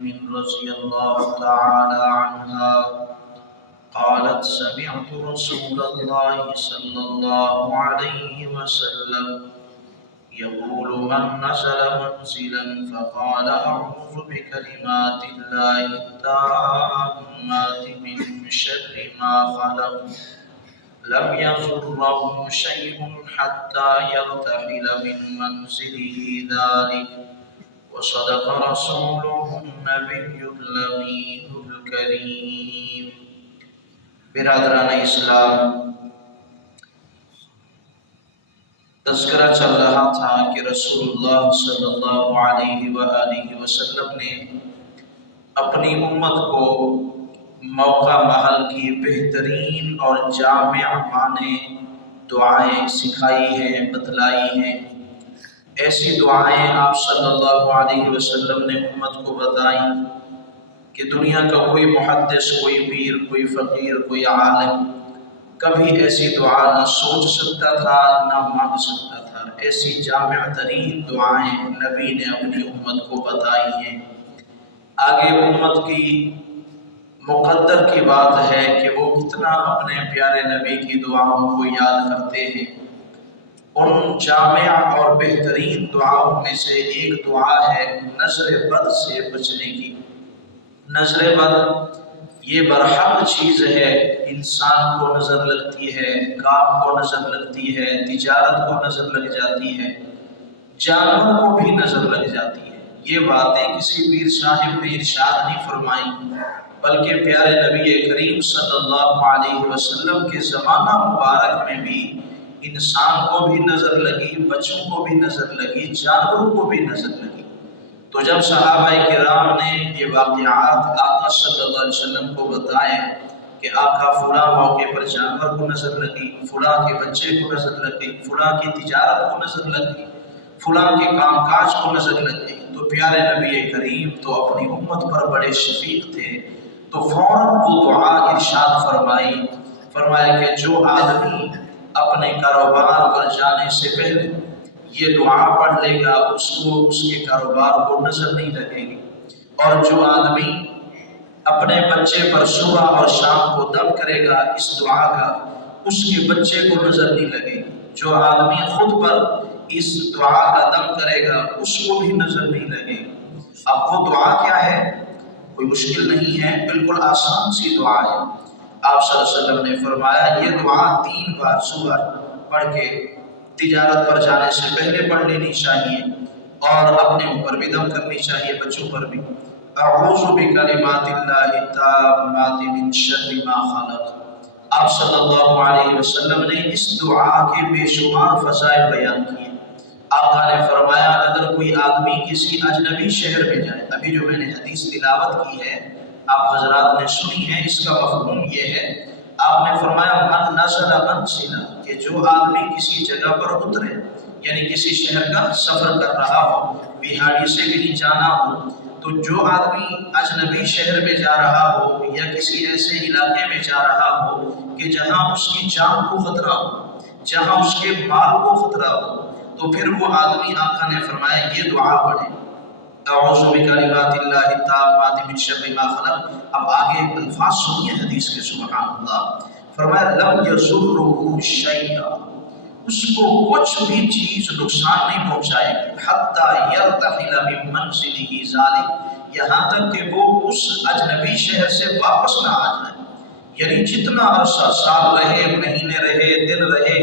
رضي الله تعالى عنها قالت سمعت رسول الله صلى الله عليه وسلم يقول من نزل منزلا فقال أعوذ بكلمات الله التامات من شر ما خلق لم يضره شيء حتى يرتحل من منزله ذلك وصدق رسوله النبي الأمين الكريم۔ برادران اسلام، تذکرہ چل رہا تھا کہ رسول اللہ صلی اللہ علیہ وآلہ وسلم نے اپنی امت کو موقع محل کی بہترین اور جامع معنی دعائیں سکھائی ہیں، بتلائی ہیں۔ ایسی دعائیں آپ صلی اللہ علیہ وسلم نے امت کو بتائیں کہ دنیا کا کوئی محدث، کوئی پیر، کوئی فقیر، کوئی عالم کبھی ایسی دعا نہ سوچ سکتا تھا، نہ مانگ سکتا تھا۔ ایسی جامع ترین دعائیں نبی نے اپنی امت کو بتائی ہیں۔ آگے امت کی مقدر کی بات ہے کہ وہ کتنا اپنے پیارے نبی کی دعاؤں کو یاد کرتے ہیں۔ ان جامع اور بہترین دعاؤں میں سے ایک دعا ہے نظر بد سے بچنے کی۔ نظر بد یہ برحق چیز ہے، انسان کو نظر لگتی ہے، کام کو نظر لگتی ہے، تجارت کو نظر لگ جاتی ہے، جانور کو بھی نظر لگ جاتی ہے۔ یہ باتیں کسی پیر صاحب نے ارشاد نہیں فرمائی، بلکہ پیارے نبی کریم صلی اللہ علیہ وسلم کے زمانہ مبارک میں بھی انسان کو بھی نظر لگی، بچوں کو بھی نظر لگی، جانوروں کو بھی نظر لگی۔ تو جب صحابہ کرام نے یہ واقعات آقا صلی اللہ علیہ وسلم کو بتائے کہ آقا فلاں موقع پر جانور کو نظر لگی، فلاں کے بچے کو نظر لگی، فلاں کی تجارت کو نظر لگی، فلاں کے کام کاج کو نظر لگ گئی، تو پیارے نبی کریم تو اپنی امت پر بڑے شفیق تھے، تو فوراً وہ دعا ارشاد فرمایا کہ جو آدمی اپنے کاروبار پر جانے سے پہلے یہ دعا پڑھ لے گا اس کو اس کے کاروبار کو نظر نہیں لگے گی، اور جو آدمی اپنے بچے پر صبح اور شام کو دم کرے گا اس دعا کا، اس کے بچے کو نظر نہیں لگے گی، جو آدمی خود پر اس دعا کا دم کرے گا اس کو بھی نظر نہیں لگے گی۔ اب وہ دعا کیا ہے؟ کوئی مشکل نہیں ہے، بالکل آسان سی دعا ہے۔ آپ صلی اللہ علیہ وسلم نے فرمایا یہ دعا 3 بار صبح پڑھ کے تجارت پر جانے سے پہلے پڑھ لینی چاہیے، اور اپنے اوپر بھی دم کرنی چاہیے، بچوں پر بھی۔ اعوذ بکلمات اللہ التامات من شر ما خلق۔ آپ صلی اللہ علیہ وسلم نے اس دعا کے بے شمار فضائل بیان کیے۔ آقا نے فرمایا اگر کوئی آدمی کسی اجنبی شہر میں جائے، ابھی جو میں نے حدیث تلاوت کی ہے آپ حضرات نے سنی ہے، اس کا مفہوم یہ ہے، آپ نے فرمایا من نزل منزلا، کہ جو آدمی کسی جگہ پر اترے، یعنی کسی شہر کا سفر کر رہا ہو، بہاڑی سے کہیں جانا ہو، تو جو آدمی اجنبی شہر میں جا رہا ہو یا کسی ایسے علاقے میں جا رہا ہو کہ جہاں اس کی جان کو خطرہ ہو، جہاں اس کے مال کو خطرہ ہو، تو پھر وہ آدمی آقا نے فرمایا یہ دعا پڑھے، اعوذ بکلمات اللہ التامات من شر ما خلق۔ اب آگے الفاظ سنیے حدیث کے، سبحان اللہ، فرمایا لم یضرہ شیئا، اس کو کچھ بھی چیز نقصان نہیں پہنچائے گی، حتی یرتحل من منزلہ ذالک، یہاں تک کہ وہ اس اجنبی شہر سے واپس نہ آ جائے، یعنی جتنا عرصہ سال رہے، مہینے رہے، دن رہے،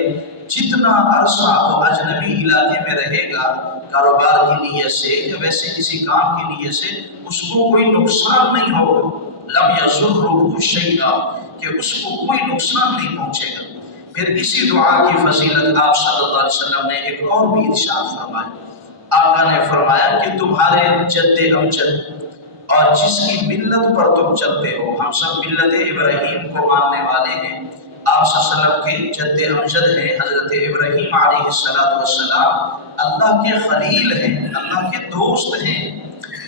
جتنا عرصہ وہ اجنبی علاقے میں رہے گا کاروبار کی نیت سے یا ویسے کسی کام کی نیت سے، اس کو کوئی نقصان نہیں ہوگا۔ لم یضرہ شیئا، کہ اس کو کوئی نقصان نہیں پہنچے گا۔ پھر اسی دعا کی فضیلت آپ صلی اللہ علیہ وسلم نے ایک اور بھی ارشاد فرمایا۔ آقا نے فرمایا کہ تمہارے جد امجد اور جس کی ملت پر تم چلتے ہو، ہم سب ملت ابراہیم کو ماننے والے ہیں، آپ صلی اللہ علیہ وسلم کے جد امجد ہیں حضرت ابراہیم علیہ السلام، اللہ کے خلیل ہیں، اللہ کے دوست ہیں،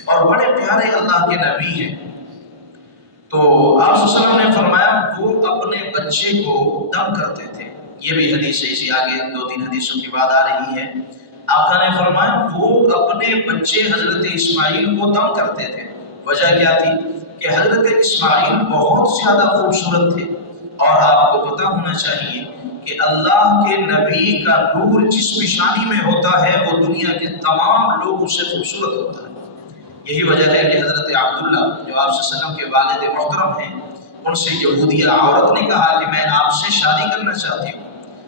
اور بڑے پیارے اللہ کے نبی ہیں۔ تو آپ صلی اللہ علیہ وسلم نے فرمایا وہ اپنے بچے کو دم کرتے تھے، یہ بھی حدیث ہے، اسی آگے 2-3 حدیثوں کی بات آ رہی ہے۔ آقا نے فرمایا وہ اپنے بچے حضرت اسماعیل کو دم کرتے تھے، وجہ کیا تھی کہ حضرت اسماعیل بہت زیادہ خوبصورت تھے، اور آپ کو پتہ ہونا چاہیے کہ اللہ کے نبی کا نور جس پیشانی میں ہوتا ہے وہ دنیا کے تمام لوگوں سے خوبصورت ہوتا ہے۔ یہی وجہ ہے کہ حضرت عبداللہ جو آپ صلی اللہ علیہ وسلم کے والد محترم ہیں، ان سے یہودیہ عورت نے کہا کہ میں آپ سے شادی کرنا چاہتی ہوں،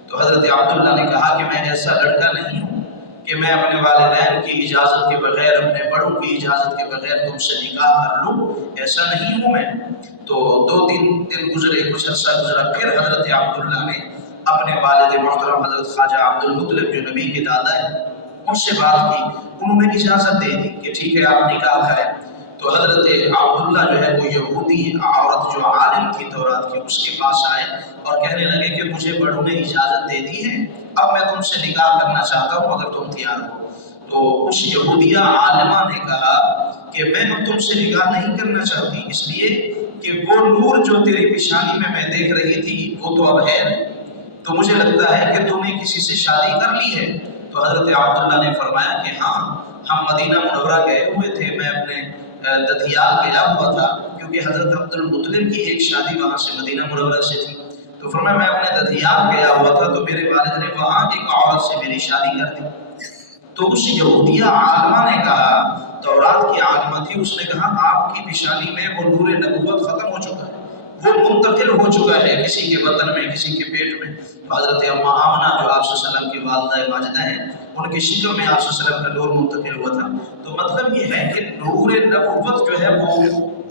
تو حضرت عبداللہ نے کہا کہ میں ایسا لڑکا نہیں ہوں کہ میں اپنے والدین کی اجازت کے بغیر، اپنے بڑوں کی اجازت کے بغیر تم سے نکاح کر لوں، ایسا نہیں ہوں میں۔ تو 2-3 دن گزرے، کچھ عرصہ گزرا، پھر حضرت عبداللہ نے اپنے والد محترم حضرت خواجہ عبد المطلب جو نبی کے دادا ہیں ان سے بات کی، انہوں نے اجازت دے دی کہ ٹھیک ہے آپ نکاح کریں۔ تو حضرت عبداللہ جو ہے وہ یہودی عورت جو عالم تھی تورات کی، اس کے پاس آئے اور کہنے لگے کہ مجھے بڑوں نے اجازت دے دی ہے، اب میں تم سے نکاح کرنا چاہتا ہوں اگر تم تیار ہو۔ تو اس یہودیہ عالمہ نے کہا کہ میں اب تم سے نکاح نہیں کرنا چاہتی، اس لیے کہ وہ نور جو تیری پیشانی میں دیکھ رہی تھی وہ تو اب ہے نہیں، تو مجھے لگتا ہے کہ تم نے کسی سے شادی کر لی ہے۔ تو حضرت عبداللہ نے فرمایا کہ ہاں، ہم مدینہ منورہ گئے ہوئے تھے، میں اپنے ددھیال گیا ہوا تھا، کیونکہ حضرت عبد المطلب کی ایک شادی وہاں سے مدینہ منورہ سے تھی، تو فرمایا میں اپنے ددھیال گیا ہوا تھا تو میرے والد نے وہاں ایک عورت سے میری شادی کر دی۔ تو اس یہودیہ عالمہ نے کہا، تورات کی عالمہ تھی، اس نے کہا آپ کی پیشانی میں وہ نور نبوت ختم ہو چکا ہے، وہ منتقل ہو چکا ہے کسی کے بدن میں، کسی کے پیٹ میں۔ تو حضرت اما آمنہ جو آپ صلی اللہ علیہ وسلم کی والدہ ماجدہ ہیں، ان کی شکم میں آپ صلی اللہ علیہ وسلم کا نور منتقل ہوا تھا۔ تو مطلب یہ ہے کہ نور نبوت جو ہے وہ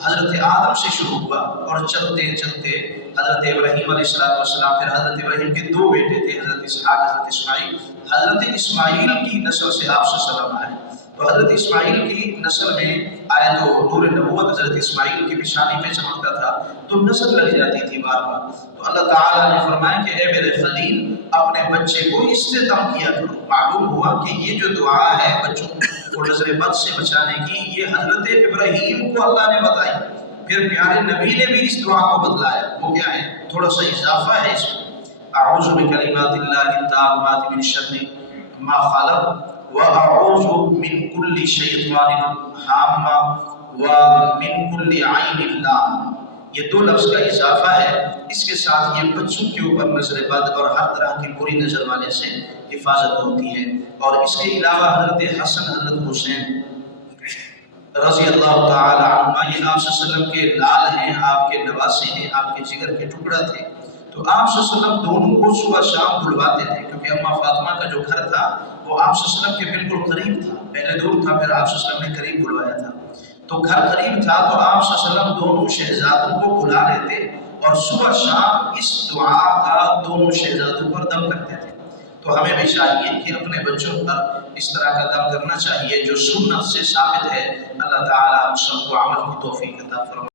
حضرت آدم سے شروع ہوا، اور چلتے چلتے حضرت ابراہیم علیہ السلام، پھر حضرت ابراہیم کے 2 بیٹے تھے، حضرت اسحاق، حضرت اسماعیل۔ حضرت اسماعیل کی نسل سے آپ صلی اللہ علیہ وسلم آئے، تو حضرت اسماعیل کی نسل میں آئے تو نور نبوت حضرت اسماعیل کی پیشانی پہ چمکتا تھا، تو نسل لگ جاتی تھی بار بار۔ تو اللہ تعالیٰ نے فرمایا کہ اے میرے خلیل، اپنے بچے کو اس سے دم کیا کرو۔ معلوم ہوا کہ یہ جو دعا ہے بچوں کو نظر بد سے بچانے کی، یہ حضرت ابراہیم کو اللہ نے بتائی، پھر پیارے نبی نے بھی اس دعا کو بتلایا۔ وہ کیا ہے؟ تھوڑا سا اضافہ ہے اس میں، اعوذ بکلمات اللہ التامات من شر ما خلق واعوذ من کل شیطان ہامہ ومن کل عین لامہ۔ یہ 2 لفظ کا اضافہ ہے، اس کے ساتھ یہ بچوں کے اوپر نظر بد اور ہر طرح کی بری نظر والے سے حفاظت ہوتی ہے۔ اور اس کے علاوہ حضرت حسن، حضرت حسین رضی اللہ تعالی عنہ، یہ آپ صلی اللہ علیہ وسلم کے لال ہیں، آپ کے نواسے ہیں، آپ کے جگر کے ٹکڑا تھے۔ تو آپ صلی اللہ علیہ وسلم دونوں کو صبح شام بلواتے تھے، کیونکہ اماں فاطمہ کا جو گھر تھا وہ آپ صلی اللہ علیہ وسلم کے بالکل قریب تھا، پہلے دور تھا، پھر آپ صلی اللہ علیہ وسلم نے قریب بلوایا تھا۔ تو گھر قریب تھا تو آپ صلی اللہ علیہ وسلم دونوں شہزادوں کو بلا لیتے اور صبح شام اس دعا کا دونوں شہزادوں پر دم کرتے تھے۔ تو ہمیں بھی چاہیے کہ اپنے بچوں پر اس طرح کا دم کرنا چاہیے جو سنت سے ثابت ہے۔ اللہ تعالی ہم سب کو عمل کی توفیق عطا فرمائے۔